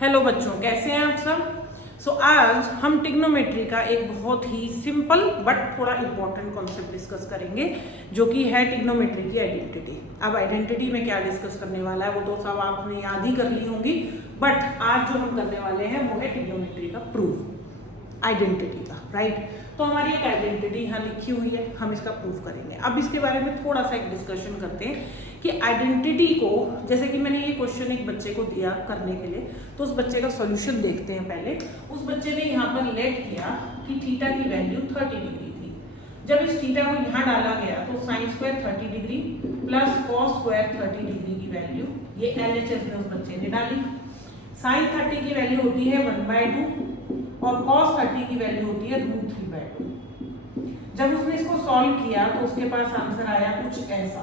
Hello बच्चों, कैसे हैं आप सब। आज हम ट्रिग्नोमेट्री का एक बहुत ही सिंपल बट थोड़ा इंपॉर्टेंट कॉन्सेप्ट डिस्कस करेंगे, जो कि है ट्रिग्नोमेट्री की आइडेंटिटी। अब आइडेंटिटी में क्या डिस्कस करने वाला है वो तो सब आपने याद ही कर ली होंगी, बट आज जो हम करने वाले हैं वो है ट्रिग्नोमेट्री का प्रूफ आइडेंटिटी का, राइट। तो हमारी एक आइडेंटिटी यहाँ लिखी हुई है, हम इसका प्रूफ करेंगे। अब इसके बारे में थोड़ा सा एक डिस्कशन करते हैं कि आइडेंटिटी को, जैसे कि मैंने ये क्वेश्चन एक बच्चे को दिया करने के लिए, तो उस बच्चे का सॉल्यूशन देखते हैं। पहले उस बच्चे ने यहाँ पर लेट किया कि थीटा की वैल्यू 30 डिग्री थी। जब इस थीटा को यहाँ डाला गया तो sine square 30 degree plus cos square 30 degree की वैल्यू ये LHS में उस बच्चे ने डाली। साइन 30 की वैल्यू होती है 1/2 और cos 30 की वैल्यू होती है √3/2। जब उसने इसको सॉल्व किया तो उसके पास आंसर आया कुछ ऐसा,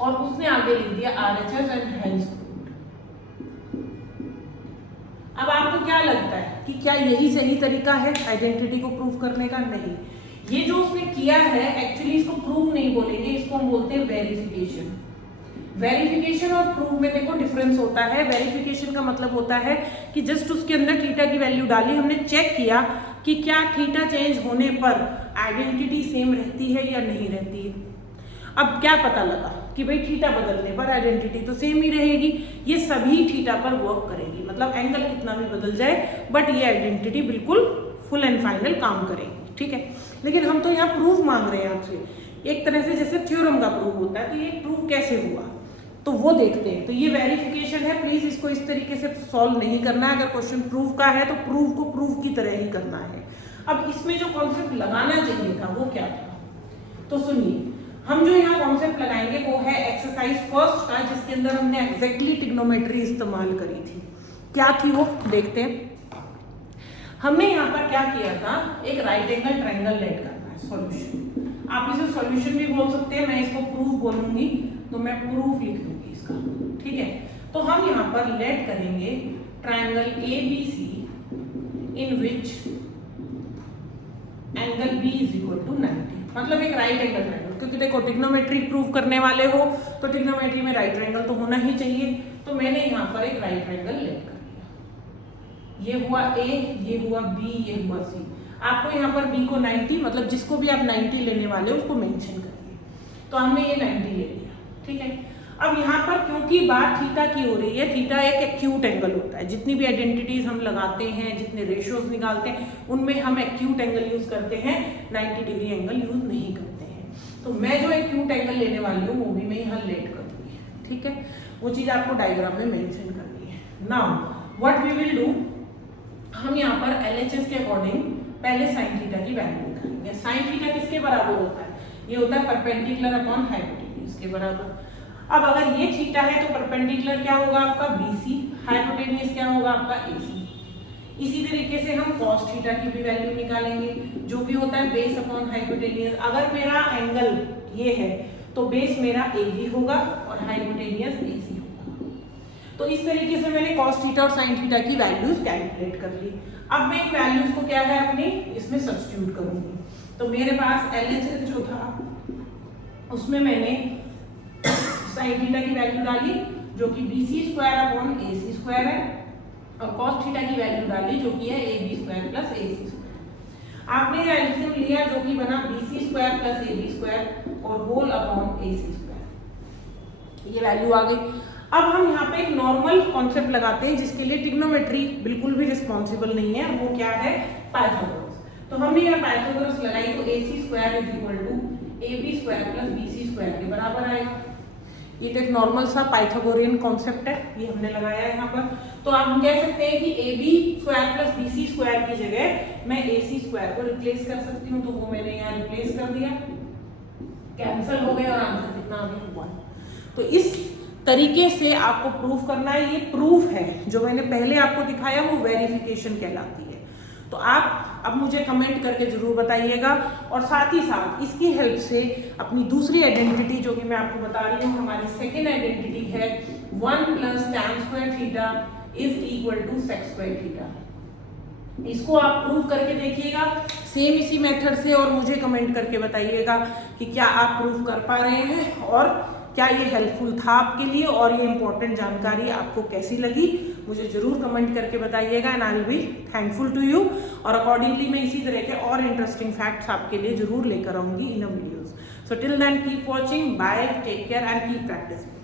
और उसने आगे लिख दिया RHS एंड हेंस प्रूव्ड। अब आपको क्या लगता है कि क्या यही सही तरीका है आइडेंटिटी को प्रूव करने का? नहीं, ये जो उसने किया है एक्चुअली इसको प्रूव नहीं बोलेंगे, इसको हम बोलते हैं वेरिफिकेशन। वेरिफिकेशन और प्रूव में देखो डिफरेंस होता है। वेरिफिकेशन का मतलब होता है कि जस्ट उसके अंदर थीटा की वैल्यू डाली, हमने चेक किया कि क्या थीटा चेंज होने पर आइडेंटिटी सेम रहती है या नहीं रहती है। अब क्या पता लगा कि भाई थीटा बदलने पर आइडेंटिटी तो सेम ही रहेगी, ये सभी थीटा पर वर्क करेगी, मतलब एंगल कितना भी बदल जाए बट ये आइडेंटिटी बिल्कुल फुल एंड फाइनल काम करेगी, ठीक है। लेकिन हम तो यहाँ प्रूफ मांग रहे हैं आपसे, एक तरह से जैसे थ्योरम का प्रूफ होता है, तो ये प्रूफ कैसे हुआ तो वो देखते हैं। तो ये वेरिफिकेशन है, प्लीज इसको इस तरीके से सॉल्व नहीं करना है। अगर क्वेश्चन प्रूफ का है तो प्रूफ को प्रूफ की तरह ही करना है। अब इसमें जो कॉन्सेप्ट लगाना चाहिए था वो क्या था, तो सुनिए, हम जो यहाँ कॉन्सेप्ट लगाएंगे वो है एक्सरसाइज फर्स्ट का, जिसके अंदर हमने एग्जैक्टली ट्रिग्नोमेट्री इस्तेमाल करी थी। क्या थी वो देखते हैं। हमने यहाँ पर क्या किया था, एक राइट एंगल ट्रायंगल लेट करना है सॉल्यूशन। आप इसे सॉल्यूशन भी बोल सकते हैं, मैं इसको प्रूफ बोलूंगी तो मैं प्रूफ लिख दूंगी इसका, ठीक है। तो हम यहाँ पर लेट करेंगे triangle ABC in which angle B is equal to 90, मतलब एक राइट एंगल ट्रायंगल। क्योंकि देखो ट्रिग्नोमेट्री प्रूव करने वाले हो तो ट्रिग्नोमेट्री में राइट ट्रायंगल तो होना ही चाहिए। तो मैंने यहाँ पर एक राइट ट्रायंगल लेट कर दिया। ये हुआ A, ये हुआ B, ये हुआ C। आपको यहाँ पर B को 90, मतलब जिसको भी आप 90 लेने वाले हो उसको मेंशन करिए। तो हमने ये 90 ले लिया, ठीक है। अब यहाँ पर क्योंकि बात थीटा की हो रही है, थीटा एक एक्यूट एंगल होता है। जितनी भी आइडेंटिटीज हम लगाते हैं, जितने रेशियोज निकालते हैं, उनमें हम एक्यूट एंगल यूज करते हैं, 90 डिग्री एंगल यूज नहीं करते हैं। तो मैं जो एक्यूट एंगल लेने वाली हूँ वो भी मैं यहाँ लेट कर दूंगी, ठीक है। वो चीज आपको डायग्राम में मेंशन करनी है। Now what we will do, हम यहाँ पर LHS के अकॉर्डिंग पहले साइन थीटा की वैल्यू निकालेंगे। साइन थीटा किसके बराबर होता है? ये होता है परपेंडिकुलर अपॉन हाइपोटेन्यूज के बराबर। अब अगर ये थीटा है तो परपेंडिकुलर क्या होगा आपका BC, हाइपोटेन्यूज क्या होगा आपका AC। इसी तरीके से हम cos थीटा की भी वैल्यू निकालेंगे, जो भी होता है बेस अपॉन हाइपोटेन्यूज। अगर मेरा एंगल ये है तो बेस मेरा AB होगा और हाइपोटेन्यूज AC होगा। तो इस तरीके से मैंने cos थीटा और sin थीटा की वैल्यूज कैलकुलेट कर ली। अब मैं इन वैल्यूज को क्या है अपनी इसमें सब्स्टिट्यूट करूंगी। तो मेरे पास LHS जो था उसमें मैंने साइन थीटा की वैल्यू डाली जो कि BC square upon AC square है, और cos थीटा की वैल्यू डाली जो कि है AB square plus AC square. आपने एलसीएम लिया जो कि बना BC square plus AB square और होल अपॉन AC स्क्वायर, ये वैल्यू आ गई। अब हम यहाँ पे एक नॉर्मल कॉन्सेप्ट लगाते हैं जिसके लिए ट्रिग्नोमेट्री बिल्कुल भी रिस्पॉन्सिबल नहीं है, वो क्या है, पाइथागोरस। तो हमने यहाँ पाइथागोरस लगाई तो AC square is equal to AB square plus BC square के बराबर आएगा। ये तो एक नॉर्मल सा पाइथागोरियन कॉन्सेप्ट है, ये हमने लगाया है यहाँ पर। तो आप हम कह सकते हैं कि AB square plus BC square की जगह मैं AC स्क्वायर को रिप्लेस कर सकती हूँ। तो वो मैंने यहाँ रिप्लेस कर दिया, कैंसिल हो गया और आंसर कितना आ गया 1। तो इस तरीके से आपको प्रूफ करना है। ये प्रूफ है, जो मैंने पहले आपको दिखाया वो वेरिफिकेशन कहलाती है। तो आप अब मुझे कमेंट करके जरूर बताइएगा, और साथ ही साथ इसकी हेल्प से अपनी दूसरी आइडेंटिटी जो कि मैं आपको बता रही हूँ, हमारी सेकेंड आइडेंटिटी है 1 plus tan square theta is equal to sec square theta. इसको आप प्रूव करके देखिएगा सेम इसी मेथड से, और मुझे कमेंट करके बताइएगा कि क्या आप प्रूव कर पा रहे हैं और क्या ये हेल्पफुल था आपके लिए, और ये इंपॉर्टेंट जानकारी आपको कैसी लगी मुझे जरूर कमेंट करके बताइएगा and I will be thankful to you. और अकॉर्डिंगली मैं इसी तरह के और इंटरेस्टिंग फैक्ट्स आपके लिए जरूर लेकर आऊंगी in a videos. So till then keep watching, bye, take care and keep practising.